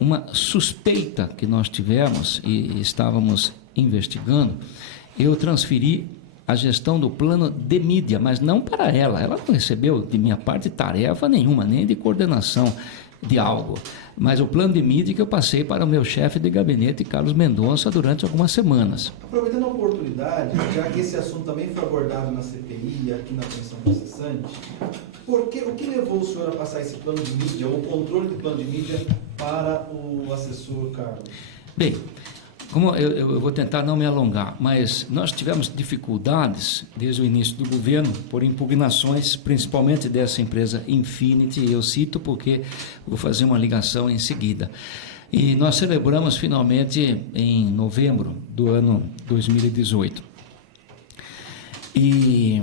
uma suspeita que nós tivemos e estávamos investigando, eu transferi a gestão do plano de mídia, mas não para ela. Ela não recebeu de minha parte tarefa nenhuma, nem de coordenação de algo. Mas o plano de mídia que eu passei para o meu chefe de gabinete, Carlos Mendonça, durante algumas semanas. Aproveitando a oportunidade, já que esse assunto também foi abordado na CPI e aqui na comissão processante, o que levou o senhor a passar esse plano de mídia, ou o controle do plano de mídia, para o assessor Carlos? Bem, como eu vou tentar não me alongar, mas nós tivemos dificuldades desde o início do governo por impugnações, principalmente dessa empresa Infinity. Eu cito porque vou fazer uma ligação em seguida. E nós celebramos finalmente em novembro do ano 2018. E,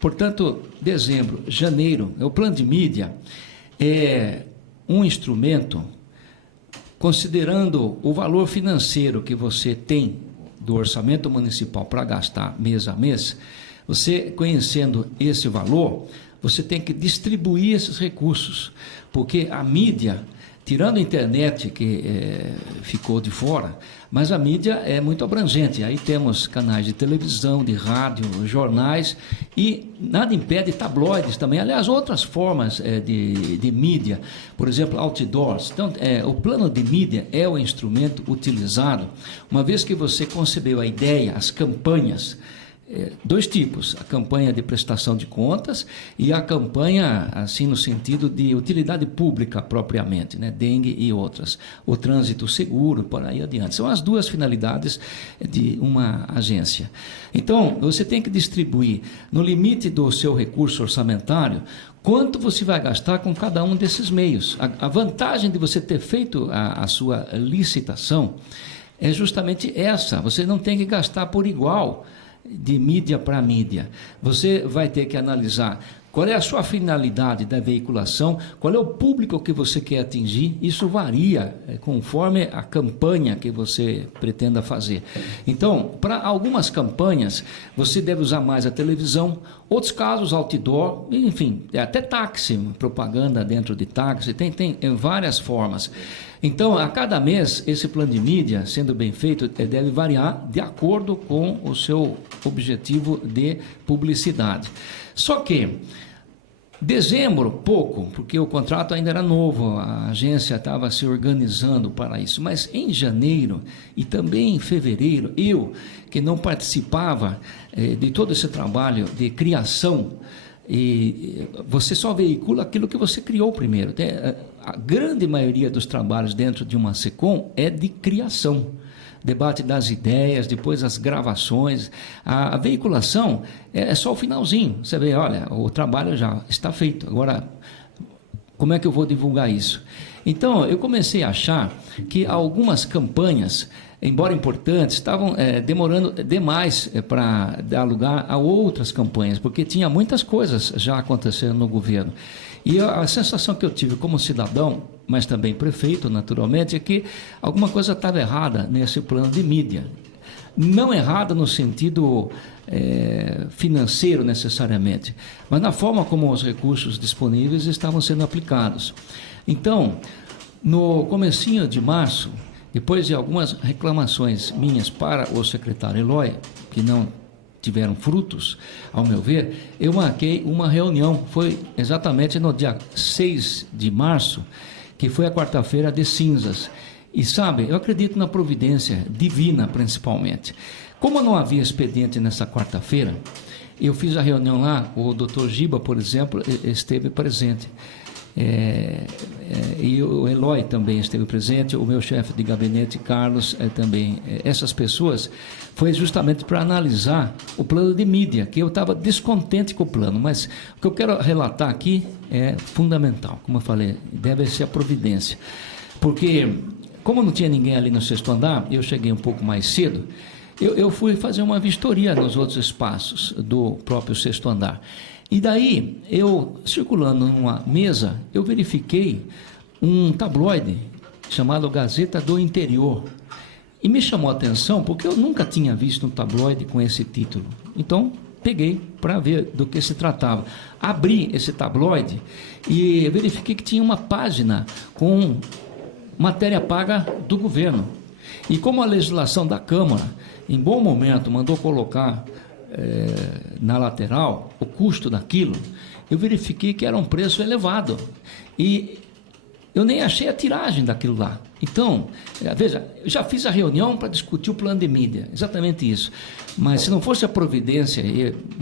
portanto, dezembro, janeiro, o plano de mídia é um instrumento. Considerando o valor financeiro que você tem do orçamento municipal para gastar mês a mês, você conhecendo esse valor, você tem que distribuir esses recursos, porque a mídia, tirando a internet que ficou de fora, mas a mídia é muito abrangente. Aí temos canais de televisão, de rádio, jornais e nada impede tabloides também. Aliás, outras formas de mídia, por exemplo, outdoors. Então, o plano de mídia é o instrumento utilizado, uma vez que você concebeu a ideia, as campanhas, dois tipos, a campanha de prestação de contas e a campanha, assim, no sentido de utilidade pública propriamente, né? Dengue e outras, o trânsito seguro, por aí adiante. São as duas finalidades de uma agência. Então, você tem que distribuir, no limite do seu recurso orçamentário, quanto você vai gastar com cada um desses meios. A vantagem de você ter feito a sua licitação é justamente essa, você não tem que gastar por igual, de mídia para mídia. Você vai ter que analisar qual é a sua finalidade da veiculação, qual é o público que você quer atingir. Isso varia conforme a campanha que você pretenda fazer. Então, para algumas campanhas, você deve usar mais a televisão, outros casos outdoor, enfim, até táxi, propaganda dentro de táxi, tem várias formas. Então, a cada mês, esse plano de mídia, sendo bem feito, deve variar de acordo com o seu objetivo de publicidade. Só que, dezembro, pouco, porque o contrato ainda era novo, a agência estava se organizando para isso, mas em janeiro e também em fevereiro, eu, que não participava de todo esse trabalho de criação, e você só veicula aquilo que você criou primeiro. A grande maioria dos trabalhos dentro de uma SECOM é de criação, debate das ideias, depois as gravações. A veiculação é só o finalzinho. Você vê, olha, o trabalho já está feito, agora como é que eu vou divulgar isso? Então, eu comecei a achar que algumas campanhas, embora importantes, estavam demorando demais para dar lugar a outras campanhas, porque tinha muitas coisas já acontecendo no governo. E a sensação que eu tive como cidadão, mas também prefeito, naturalmente, é que alguma coisa estava errada nesse plano de mídia. Não errada no sentido financeiro necessariamente, mas na forma como os recursos disponíveis estavam sendo aplicados. Então, no comecinho de março, depois de algumas reclamações minhas para o secretário Eloy, que não tiveram frutos, ao meu ver, eu marquei uma reunião, foi exatamente no dia 6 de março, que foi a quarta-feira de cinzas. E sabe, eu acredito na providência divina, principalmente. Como não havia expediente nessa quarta-feira, eu fiz a reunião lá, o doutor Giba, por exemplo, esteve presente. E o Eloy também esteve presente, o meu chefe de gabinete, Carlos, também. Essas pessoas foi justamente para analisar o plano de mídia, que eu estava descontente com o plano, mas o que eu quero relatar aqui é fundamental, como eu falei, deve ser a providência, porque como não tinha ninguém ali no sexto andar, eu cheguei um pouco mais cedo, eu fui fazer uma vistoria nos outros espaços do próprio sexto andar. E daí, eu, circulando numa mesa, eu verifiquei um tabloide chamado Gazeta do Interior. E me chamou a atenção porque eu nunca tinha visto um tabloide com esse título. Então, peguei para ver do que se tratava. Abri esse tabloide e verifiquei que tinha uma página com matéria paga do governo. E como a legislação da Câmara, em bom momento, mandou colocar na lateral o custo daquilo, eu verifiquei que era um preço elevado. E eu nem achei a tiragem daquilo lá. Então, veja, eu já fiz a reunião para discutir o plano de mídia, exatamente isso. Mas se não fosse a providência,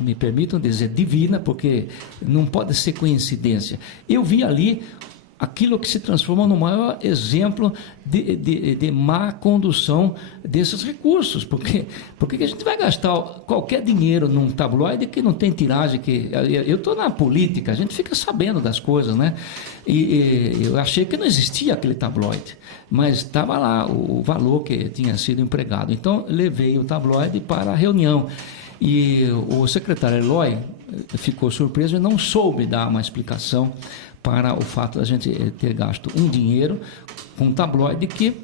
me permitam dizer, divina, porque não pode ser coincidência, eu vi ali aquilo que se transformou no maior exemplo de má condução desses recursos. Porque a gente vai gastar qualquer dinheiro num tabloide que não tem tiragem? Eu estou na política, a gente fica sabendo das coisas, né? E eu achei que não existia aquele tabloide, mas estava lá o valor que tinha sido empregado. Então, levei o tabloide para a reunião. E o secretário Eloy ficou surpreso e não soube dar uma explicação para o fato da gente ter gasto um dinheiro com um tabloide que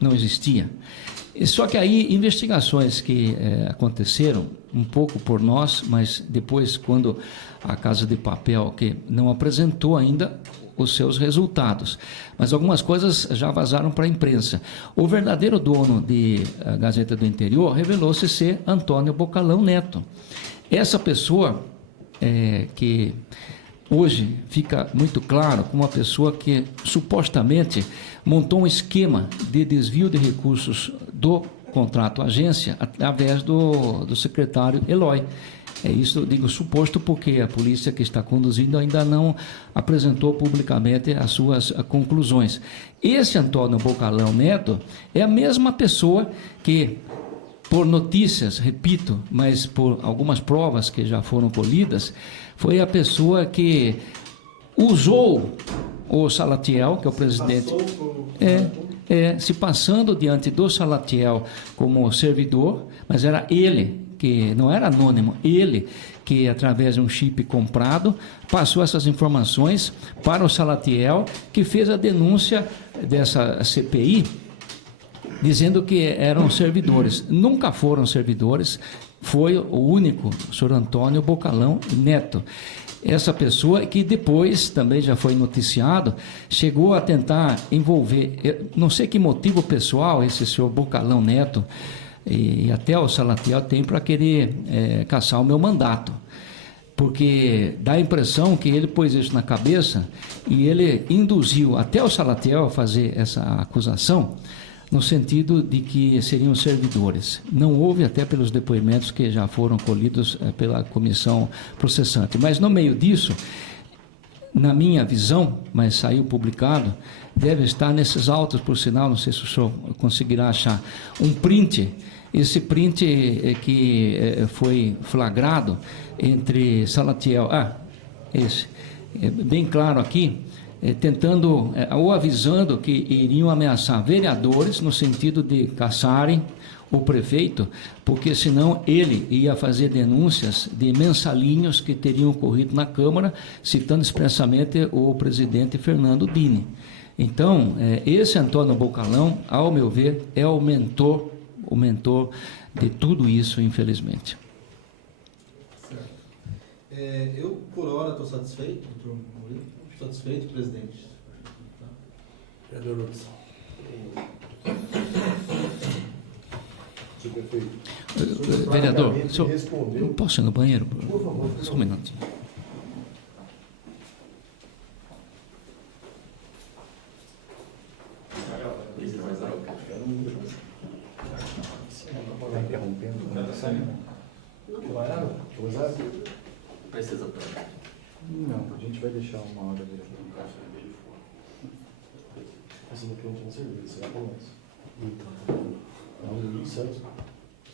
não existia. Só que aí, investigações que aconteceram, um pouco por nós, mas depois, quando a Casa de Papel, que não apresentou ainda os seus resultados, mas algumas coisas já vazaram para a imprensa. O verdadeiro dono de Gazeta do Interior revelou-se ser Antônio Bocalão Neto. Essa pessoa que hoje fica muito claro como uma pessoa que supostamente montou um esquema de desvio de recursos do contrato agência através do secretário Eloy. Isso eu digo suposto porque a polícia que está conduzindo ainda não apresentou publicamente as suas conclusões. Esse Antônio Bocalão Neto é a mesma pessoa que, por notícias, repito, mas por algumas provas que já foram colhidas, foi a pessoa que usou o Salatiel, que é o presidente, se passando diante do Salatiel como servidor, mas era ele, que não era anônimo, ele que, através de um chip comprado, passou essas informações para o Salatiel, que fez a denúncia dessa CPI, dizendo que eram servidores. Nunca foram servidores, foi o único, o senhor Antônio Bocalão Neto. Essa pessoa que depois também já foi noticiado, chegou a tentar envolver, não sei que motivo pessoal esse senhor Bocalão Neto, e até o Salatiel tem para querer caçar o meu mandato. Porque dá a impressão que ele pôs isso na cabeça e ele induziu até o Salatiel a fazer essa acusação, no sentido de que seriam servidores. Não houve, até pelos depoimentos que já foram colhidos pela comissão processante. Mas no meio disso, na minha visão, mas saiu publicado, deve estar nesses autos, por sinal, não sei se o senhor conseguirá achar, um print. Esse print que foi flagrado entre Salatiel, esse, bem claro aqui, tentando ou avisando que iriam ameaçar vereadores no sentido de caçarem o prefeito, porque senão ele ia fazer denúncias de mensalinhos que teriam ocorrido na Câmara, citando expressamente o presidente Fernando Dini. Então, esse Antônio Bocalão, ao meu ver, é o mentor de tudo isso, infelizmente. Certo. Eu, por hora, estou satisfeito, doutor Murilo. Satisfeito, presidente. Vereador Lopes. Senhor prefeito. Vereador, senhor, respondeu. posso ir no banheiro? Por favor. Só um minutinho. Está interrompendo? Precisa. Não, a gente vai deixar uma hora dele no café dele fora. Essa daqui não tinha serviço, é bom isso. Não, Santos.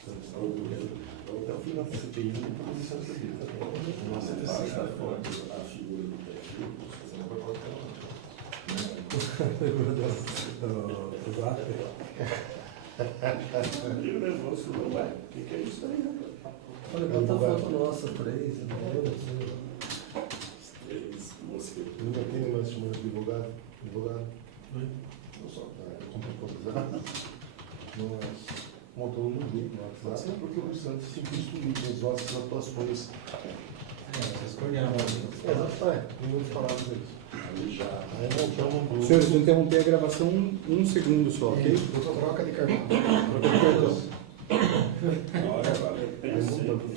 Até o final da CPI, não tem posição de serviço. Nossa, está fora a figura do perfil, você não vai colocar lá. Exato. Negócio não vai. O que é isso aí, rapaz? Olha, bota a foto nossa, 3. Não tem mais chamado de advogado? Advogado? Não só. Computadorizado. Nós montamos um grupo no WhatsApp porque o Santos sempre excluiu as nossas atuações. Vocês coordenam. Exato, não vamos falar disso. Aí montamos Senhores, vou interromper a gravação um segundo só, ok? troca de cartão. Troca de cartão. Aí montamos.